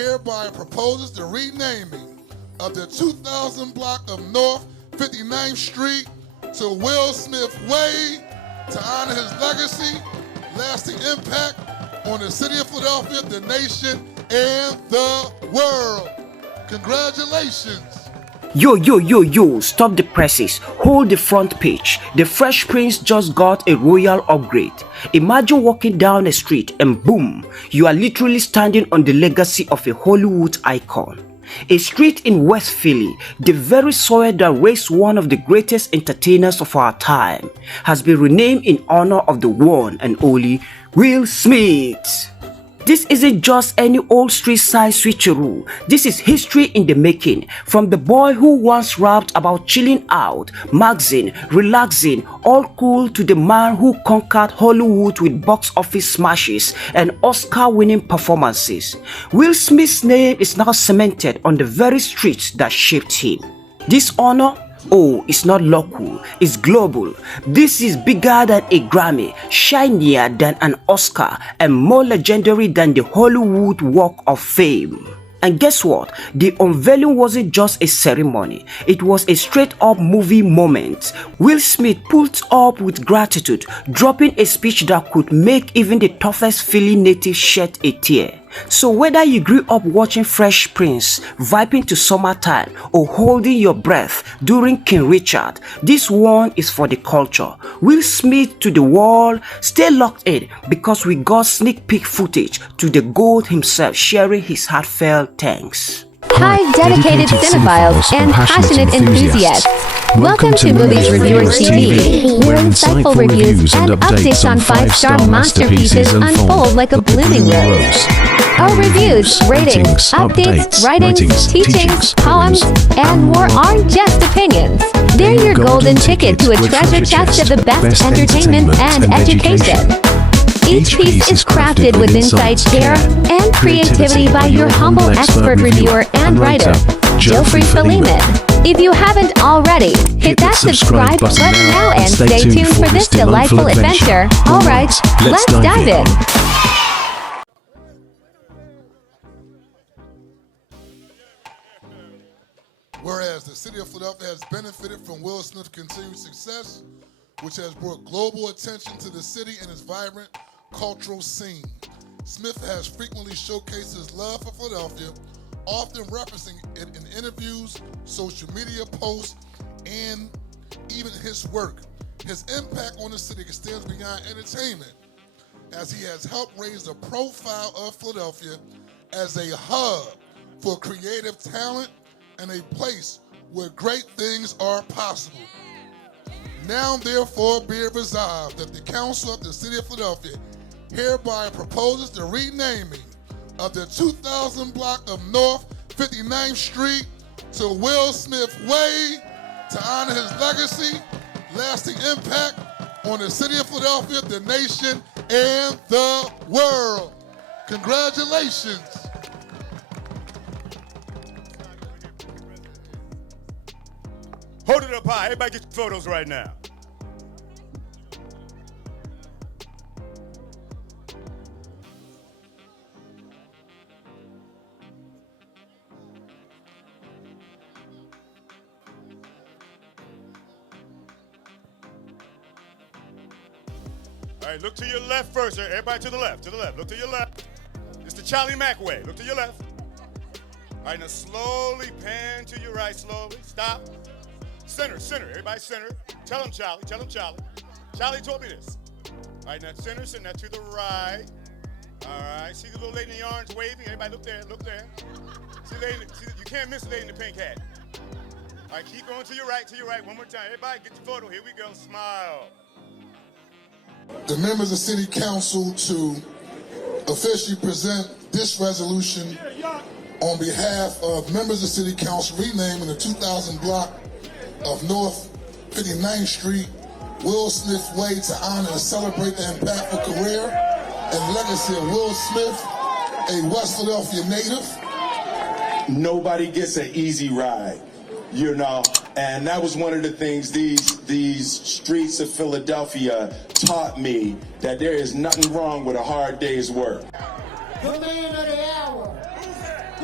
hereby proposes the renaming of the 2000 block of North 59th Street to Will Smith Way to honor his legacy, lasting impact on the city of Philadelphia, the nation, and the world. Congratulations. Yo, stop the presses, hold the front page. The Fresh Prince just got a royal upgrade. Imagine walking down a street and boom, you are literally standing on the legacy of a Hollywood icon. A street in West Philly, the very soil that raised one of the greatest entertainers of our time, has been renamed in honor of the one and only Will Smith. This isn't just any old street side switcheroo. This is history in the making. From the boy who once rapped about chilling out, maxing, relaxing, all cool, to the man who conquered Hollywood with box office smashes and Oscar-winning performances. Will Smith's name is now cemented on the very streets that shaped him. This honor, oh, it's not local, it's global. This is bigger than a Grammy, shinier than an Oscar, and more legendary than the Hollywood Walk of Fame. And guess what? The unveiling wasn't just a ceremony, it was a straight-up movie moment. Will Smith pulled up with gratitude, dropping a speech that could make even the toughest Philly native shed a tear. So whether you grew up watching Fresh Prince, vibing to Summertime, or holding your breath during King Richard, this one is for the culture. Will Smith to the wall, stay locked in because we got sneak peek footage to the GOAT himself sharing his heartfelt thanks. Hi, dedicated cinephiles and passionate enthusiasts. Welcome to Movies Reviewer TV, where insightful reviews and updates on 5-star masterpieces unfold like a blooming rose. Our reviews, ratings, updates, writings, teachings, poems, and more aren't just opinions. They're your golden ticket to a treasure chest of the best entertainment and education. Each piece is crafted with insight, care, and creativity by your humble expert reviewer and writer, Joefrey Philemon. If you haven't already, hit that subscribe button now and stay tuned for this delightful adventure. Alright, let's dive in. Whereas the city of Philadelphia has benefited from Will Smith's continued success, which has brought global attention to the city and its vibrant cultural scene. Smith has frequently showcased his love for Philadelphia, often referencing it in interviews, social media posts, and even his work. His impact on the city extends beyond entertainment, as he has helped raise the profile of Philadelphia as a hub for creative talent and a place where great things are possible. Now, therefore, be it resolved that the Council of the City of Philadelphia hereby proposes the renaming of the 2000 block of North 59th Street to Will Smith Way to honor his legacy, lasting impact on the city of Philadelphia, the nation, and the world. Congratulations. Hold it up high. Everybody get your photos right now. All right, look to your left first. Everybody to the left, Look to your left. It's the Charlie Mack way. Look to your left. All right, now slowly pan to your right, slowly. Stop. Center. Everybody center. Tell him, Charlie. Charlie told me this. All right, now center. Now to the right. All right, see the little lady in the orange waving? Everybody look there. See, you can't miss the lady in the pink hat. All right, keep going to your right. One more time. Everybody get your photo. Here we go. Smile. The members of City Council to officially present this resolution on behalf of members of City Council renaming the 2000 block of North 59th Street Will Smith Way to honor and celebrate the impactful career and legacy of Will Smith, a West Philadelphia native. Nobody gets an easy ride, you know, and that was one of the things these streets of Philadelphia taught me, that there is nothing wrong with a hard day's work. The man of the hour,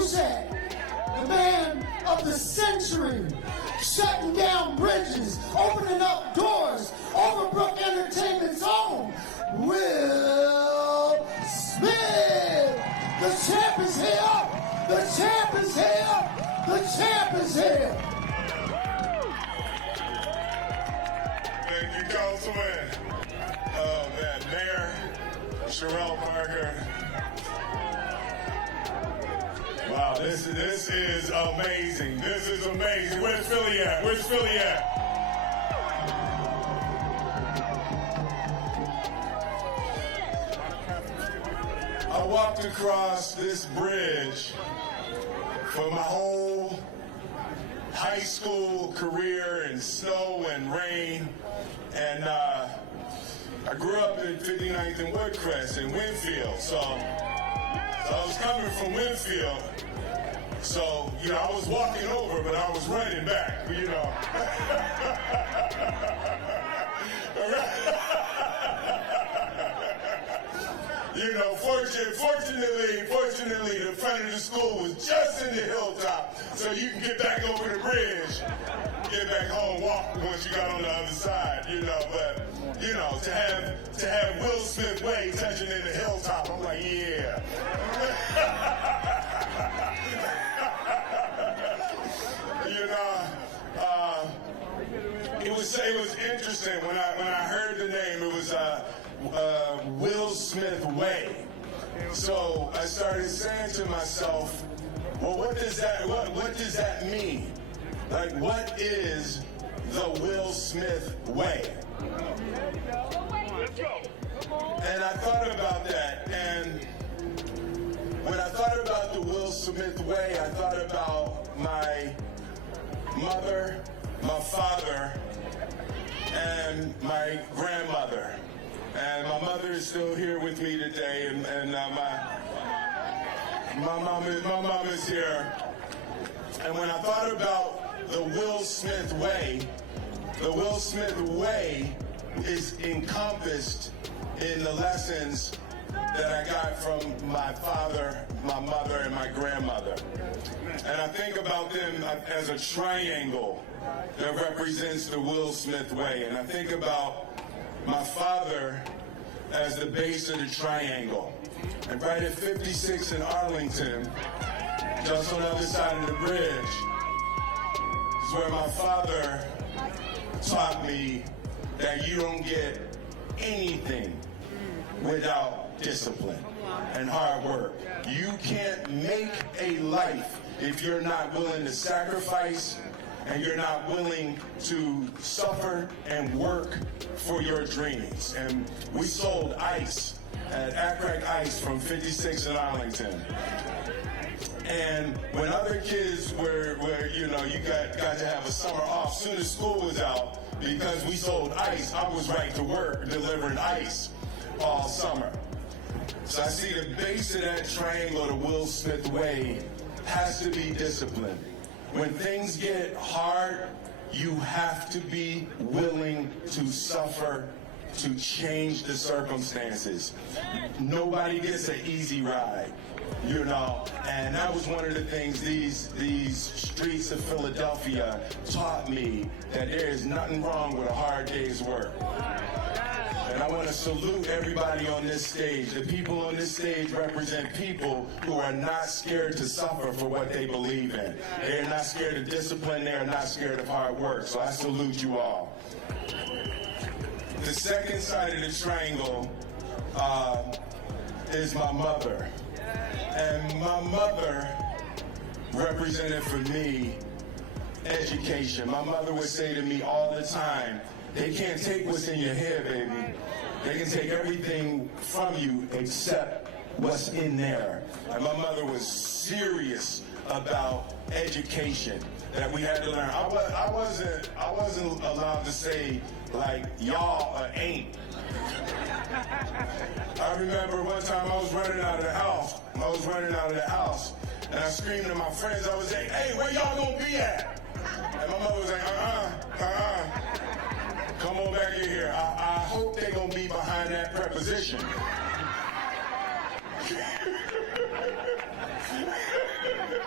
said, the man of the century, shutting down bridges, opening up doors, Overbrook Entertainment's own, Will Smith. The champ is here. The champ is here. The champ is here. Thank you, Councilman. Oh, man, Mayor Sherelle Parker. Wow, this is amazing. This is amazing. Where's Philly at? Where's Philly at? I walked across this bridge for my whole high school career in snow and rain, and I grew up in 59th and Woodcrest in Winfield, so I was coming from Winfield, so, you know, I was walking over, but I was running back, you know. You know, fortunately, the front of the school was just in the hilltop, so you can get back over the bridge, get back home, walk once you got on the other side, you know. But, you know, to have Will Smith Way touching in the hilltop, I'm like, yeah. You know, it was interesting when I heard the name. It was Will Smith Way. So I started saying to myself, well, what does that mean? Like, what is the Will Smith way? And I thought about that, and when I thought about the Will Smith way, I thought about my mother, my father, and my grandmother. And my mother is still here with me today, and my mom is here. And when I thought about the Will Smith way is encompassed in the lessons that I got from my father, my mother, and my grandmother. And I think about them as a triangle that represents the Will Smith way. And I think about my father as the base of the triangle. And right at 56 in Arlington, just on the other side of the bridge, is where my father taught me that you don't get anything without discipline and hard work. You can't make a life if you're not willing to sacrifice and you're not willing to suffer and work for your dreams. And we sold ice at Crack Ice from 56 in Arlington. And when other kids were you know, you got to have a summer off soon as school was out, because we sold ice, I was right to work delivering ice all summer. So I see the base of that triangle, the Will Smith way, has to be discipline. When things get hard, you have to be willing to suffer to change the circumstances. Nobody gets an easy ride, you know, and that was one of the things these streets of Philadelphia taught me, that there is nothing wrong with a hard day's work. And I want to salute everybody on this stage. The people on this stage represent people who are not scared to suffer for what they believe in. They're not scared of discipline. They're not scared of hard work. So I salute you all. The second side of the triangle is my mother. And my mother represented for me education. My mother would say to me all the time, they can't take what's in your head, baby. They can take everything from you except what's in there. And my mother was serious about education that we had to learn. I wasn't allowed to say, like, y'all or ain't. I remember one time I was running out of the house. And I screamed to my friends. I was like, hey, where y'all gonna be at? And my mother was like, come on back in here. I hope they gonna be behind that preposition.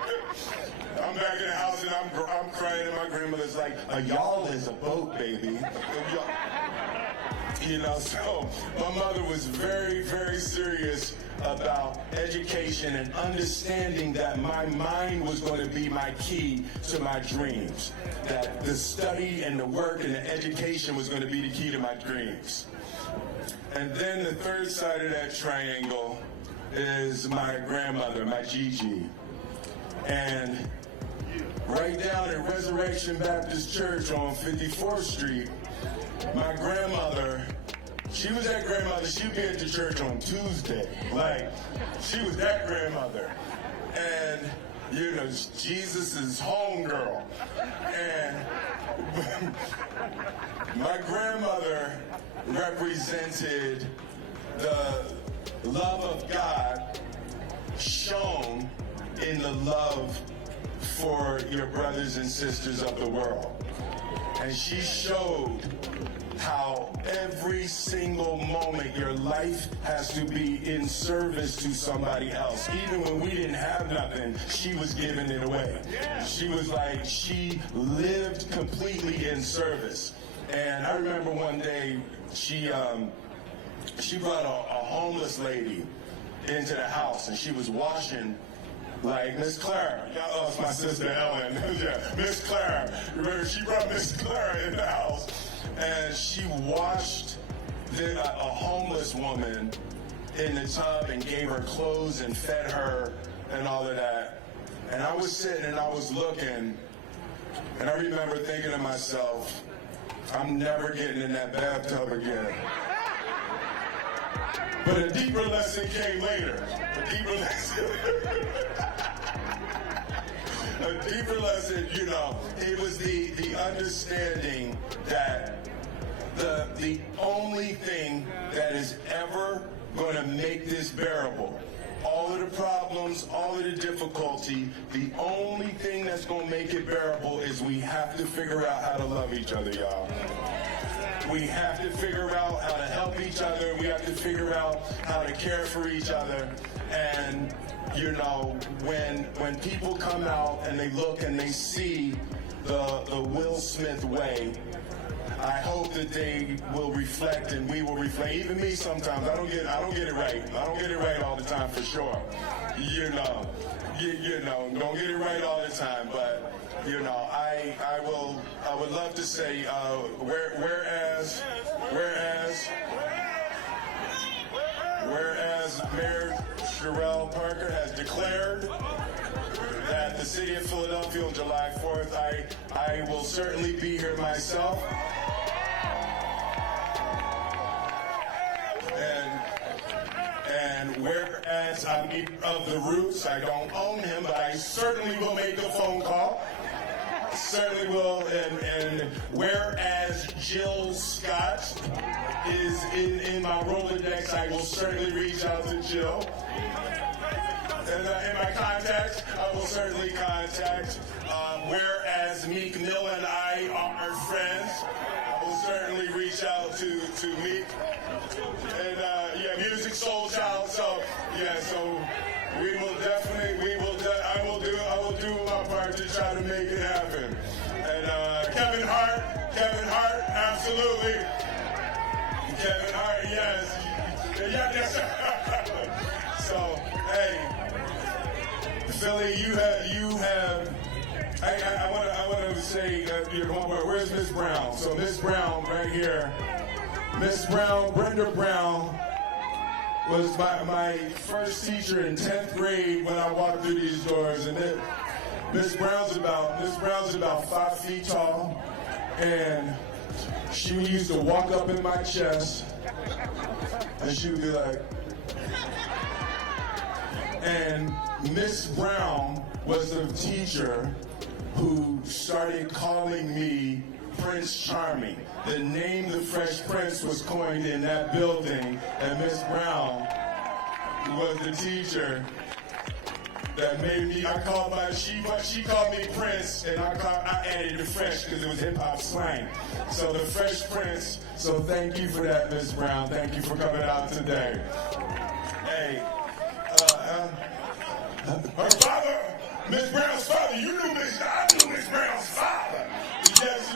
like, a yawl is a boat, baby. You know, so my mother was very, very serious about education and understanding that my mind was going to be my key to my dreams. That the study and the work and the education was going to be the key to my dreams. And then the third side of that triangle is my grandmother, my Gigi. And right down at Resurrection Baptist Church on 54th Street, my grandmother, she was that grandmother, she'd be at the church on Tuesday. Like, she was that grandmother. And, you know, Jesus' homegirl. And my grandmother represented the love of God shown in the love for your brothers and sisters of the world. And she showed how every single moment your life has to be in service to somebody else. Even when we didn't have nothing, she was giving it away. She was like, she lived completely in service. And I remember one day she brought a homeless lady into the house, and she was washing, like, Miss Clara. Oh, it's my sister Ellen. Yeah, Miss Clara. Remember, she brought Miss Clara in the house, and she washed a homeless woman in the tub and gave her clothes and fed her and all of that. And I was sitting and I was looking, and I remember thinking to myself, I'm never getting in that bathtub again. But a deeper lesson came later. A deeper lesson. A deeper lesson, you know, it was the understanding that the only thing that is ever going to make this bearable, all of the problems, all of the difficulty, the only thing that's going to make it bearable is we have to figure out how to love each other, y'all. We have to figure out how to help each other. We have to figure out how to care for each other. And, you know, when people come out and they look and they see the Will Smith way, I hope that they will reflect and we will reflect. Even me sometimes, I don't get it right. I don't get it right all the time for sure. You know, don't get it right all the time, but you know, I would love to say, whereas Mayor Sherelle Parker has declared that the city of Philadelphia on July 4th, I will certainly be here myself. And whereas I'm of the Roots, I don't own him, but I certainly will make a phone call. Certainly will. And whereas Jill Scott is in my Rolodex, I will certainly reach out to Jill. And in my contacts, I will certainly contact. Whereas Meek Mill and I are friends, I will certainly reach out to Meek. And Music Soul Child. So we will definitely, I will do my part to try to make it happen. And Kevin Hart, absolutely. Kevin Hart, yes. Yes. So, hey, Philly, you have. I want to say, where's Miss Brown? So Miss Brown right here. Miss Brown, Brenda Brown, was my first teacher in 10th grade when I walked through these doors. And Miss Brown's about 5 feet tall, and she used to walk up in my chest, and she would be like, and Miss Brown was the teacher who started calling me Prince Charming. The name The Fresh Prince was coined in that building, and Miss Brown was the teacher that made me, she called me Prince, and I added the Fresh because it was hip-hop slang. So The Fresh Prince, so thank you for that, Miss Brown. Thank you for coming out today. Hey, her father, Miss Brown's father, I knew Miss Brown's father. Yes,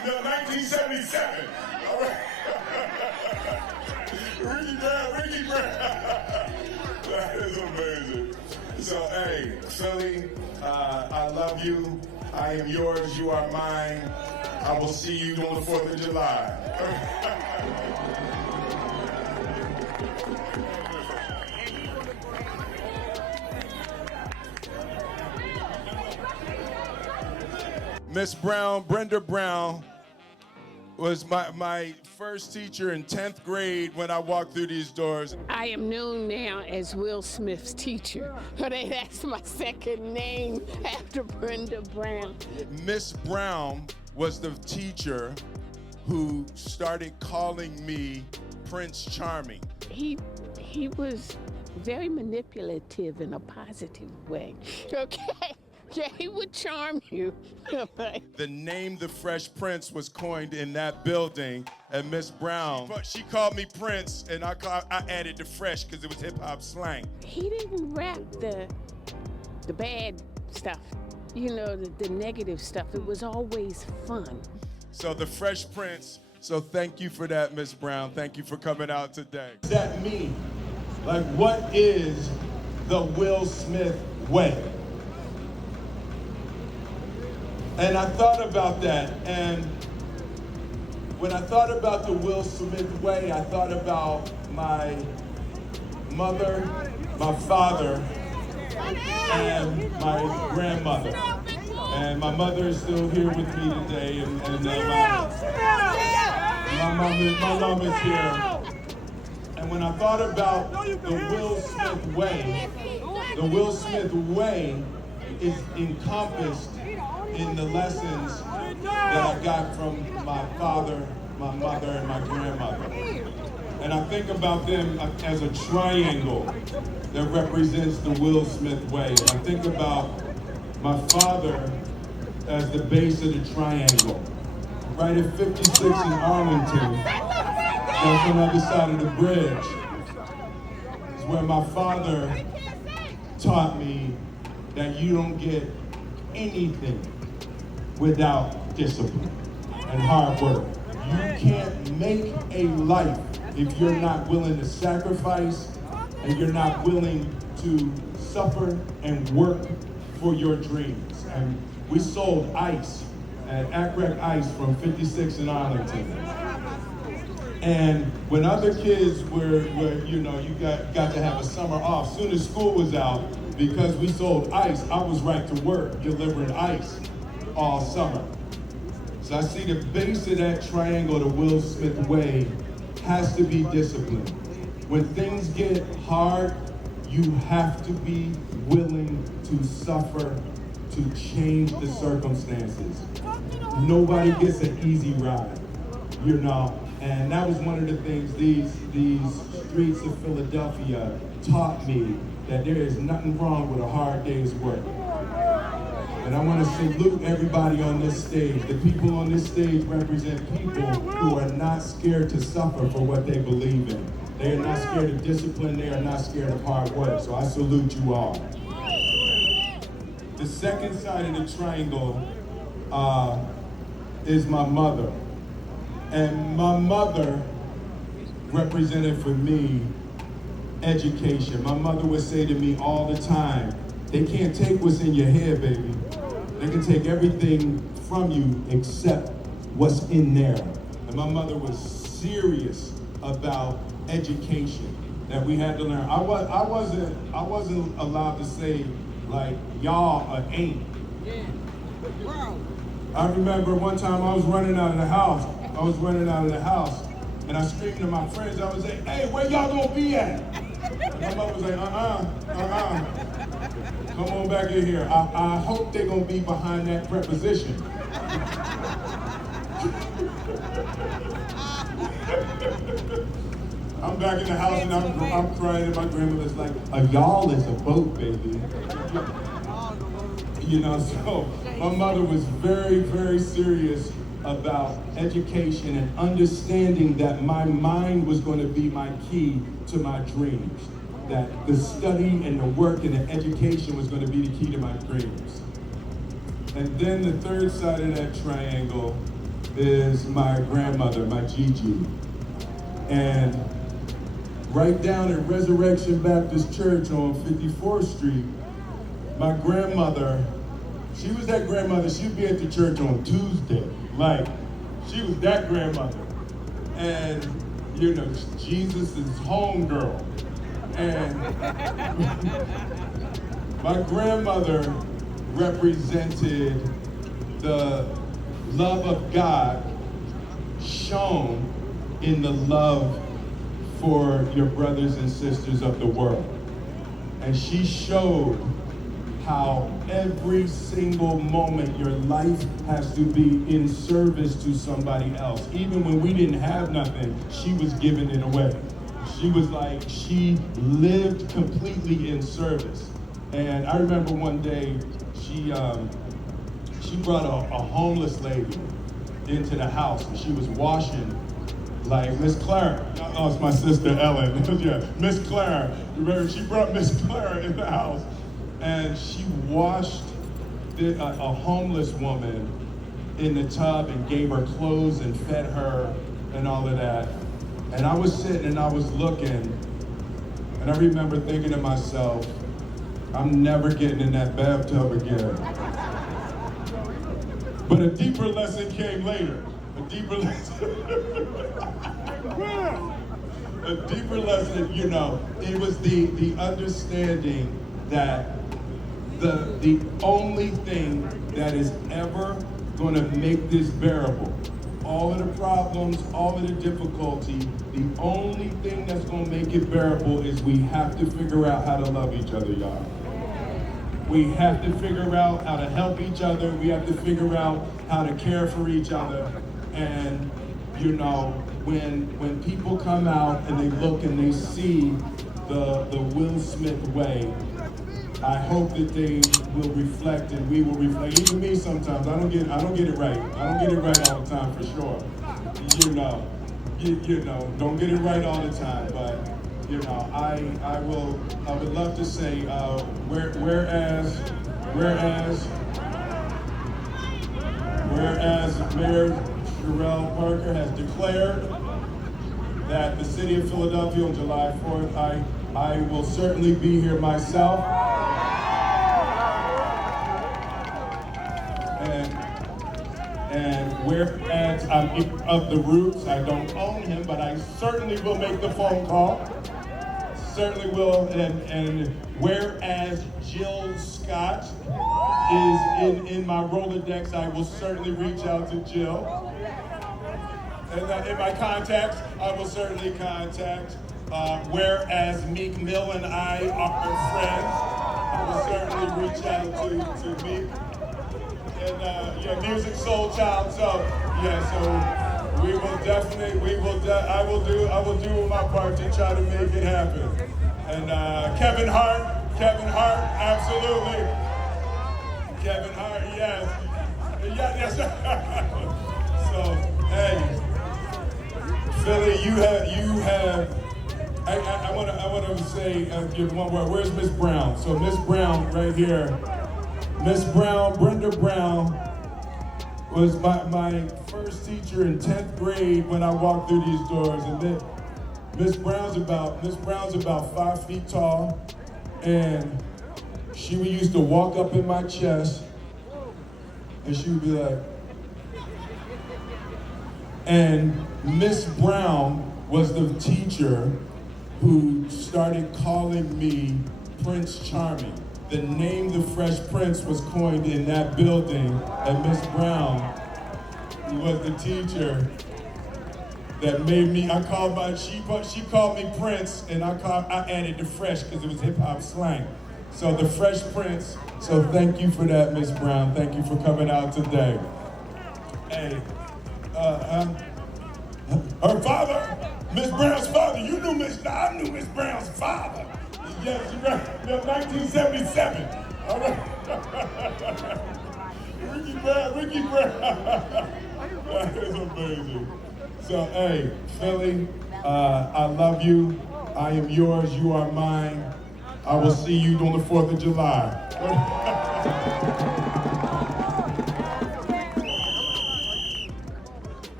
Philly. Philly, I love you. I am yours. You are mine. I will see you on the 4th of July. Miss Brown, Brenda Brown, was my first teacher in 10th grade when I walked through these doors. I am known now as Will Smith's teacher. That's my second name after Brenda Brown. Miss Brown was the teacher who started calling me Prince Charming. He was very manipulative in a positive way. Okay? Yeah, he would charm you. The name The Fresh Prince was coined in that building, and Miss Brown, she called me Prince, and I added the fresh because it was hip-hop slang. He didn't rap the bad stuff, you know, the negative stuff. It was always fun. So The Fresh Prince, so thank you for that, Miss Brown. Thank you for coming out today. What does that mean? Like, what is the Will Smith way? And I thought about that, and when I thought about the Will Smith way, I thought about my mother, my father, and my grandmother. And my mother is still here with me today, and my mom is here. And when I thought about the Will Smith way is encompassed in the lessons that I got from my father, my mother, and my grandmother. And I think about them as a triangle that represents the Will Smith way. And I think about my father as the base of the triangle. Right at 56 in Arlington, that's on the other side of the bridge, is where my father taught me that you don't get anything without discipline and hard work. You can't make a life if you're not willing to sacrifice and you're not willing to suffer and work for your dreams. And we sold ice at Acrec Ice from 56 in Arlington. And when other kids were you know, you got to have a summer off. Soon as school was out, because we sold ice, I was right to work delivering ice all summer. So I see the base of that triangle, the Will Smith way, has to be discipline. When things get hard, you have to be willing to suffer to change the circumstances. Nobody gets an easy ride, you know. And that was one of the things these streets of Philadelphia taught me, that there is nothing wrong with a hard day's work. And I want to salute everybody on this stage. The people on this stage represent people who are not scared to suffer for what they believe in. They are not scared of discipline. They are not scared of hard work. So I salute you all. The second side of the triangle is my mother. And my mother represented for me education. My mother would say to me all the time, they can't take what's in your head, baby. They can take everything from you except what's in there. And my mother was serious about education that we had to learn. I wasn't allowed to say, like, y'all or ain't. I remember one time I was running out of the house. And I screamed to my friends. I was like, hey, where y'all gonna be at? And my mother was like, come on back in here. I hope they're gonna be behind that preposition. I'm back in the house and I'm crying, and my grandmother's like, a y'all is a boat, baby. You know, so my mother was very, very serious about education and understanding that my mind was going to be my key to my dreams. That the study and the work and the education was going to be the key to my dreams. And then the third side of that triangle is my grandmother, my Gigi. And right down at Resurrection Baptist Church on 54th Street, my grandmother, she was that grandmother, she'd be at the church on Tuesday. Like, she was that grandmother. And, you know, Jesus' homegirl. And my grandmother represented the love of God shown in the love for your brothers and sisters of the world. And she showed how every single moment your life has to be in service to somebody else. Even when we didn't have nothing, she was giving it away. She was like, she lived completely in service. And I remember one day, she brought a homeless lady into the house, and she was washing, like Miss Clara. Oh, it's my sister Ellen. Yeah, Miss Clara. Remember, she brought Miss Clara in the house, and she washed a homeless woman in the tub and gave her clothes and fed her and all of that. And I was sitting and I was looking, and I remember thinking to myself, I'm never getting in that bathtub again. But a deeper lesson came later. A deeper lesson. A deeper lesson, you know, it was the understanding that the only thing that is ever gonna make this bearable, all of the problems, all of the difficulty, the only thing that's gonna make it bearable is we have to figure out how to love each other, y'all. We have to figure out how to help each other. We have to figure out how to care for each other. And, you know, when people come out and they look and they see the Will Smith way, I hope that they will reflect and we will reflect. Even me sometimes, I don't get it right. I don't get it right all the time for sure. You know, don't get it right all the time, but you know, I would love to say, whereas Mayor Sherelle Parker has declared that the city of Philadelphia on July 4th, I will certainly be here myself. And whereas I'm of the Roots, I don't own him, but I certainly will make the phone call. Certainly will, and whereas Jill Scott is in my Rolodex, I will certainly reach out to Jill. And in my contacts, I will certainly contact. Whereas Meek Mill and I are friends, I will certainly reach out to Meek. And yeah, Music Soul Child. So yeah, so we will definitely, I will do my part to try to make it happen. And Kevin Hart, absolutely. Kevin Hart, yes. Yes. So, hey, Philly, you have. I want to say give one word. Where's Miss Brown? So Miss Brown, right here. Miss Brown, Brenda Brown, was my first teacher in 10th grade when I walked through these doors. And then Miss Brown's about 5 feet tall, and she used to walk up in my chest, and she would be like, and Miss Brown was the teacher who started calling me Prince Charming. The name The Fresh Prince was coined in that building, and Miss Brown was the teacher that made me, she called me Prince, and I added the Fresh because it was hip hop slang. So The Fresh Prince, so thank you for that, Miss Brown. Thank you for coming out today. Hey, her father, Miss Brown's father, I knew Miss Brown's father. Yes, you're right. Yeah, 1977. All right. Ricky Brown. That is amazing. So, hey, Philly, I love you. I am yours. You are mine. I will see you on the 4th of July.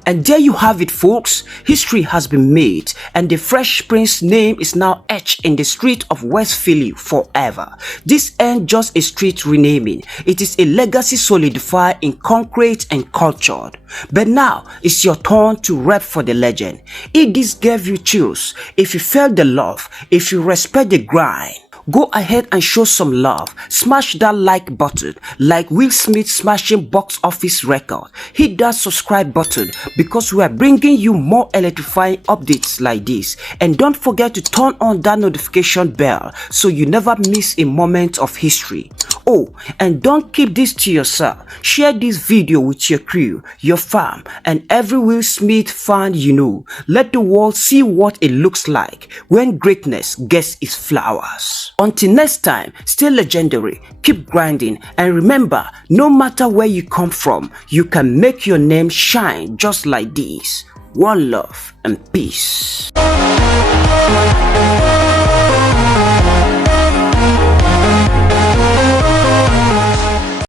And there you have it, folks. History has been made, and the Fresh Prince name is now etched in the street of West Philly forever. This ain't just a street renaming, it is a legacy solidified in concrete and cultured. But now it's your turn to rep for the legend. If this gave you chills, if you felt the love, if you respect the grind, go ahead and show some love. Smash that like button like Will Smith smashing box office record. Hit that subscribe button because we are bringing you more electrifying updates like this. And don't forget to turn on that notification bell so you never miss a moment of history. Oh, and don't keep this to yourself. Share this video with your crew, your fam, and every Will Smith fan you know. Let the world see what it looks like when greatness gets its flowers. Until next time, stay legendary, keep grinding, and remember, no matter where you come from, you can make your name shine just like this. One love and peace.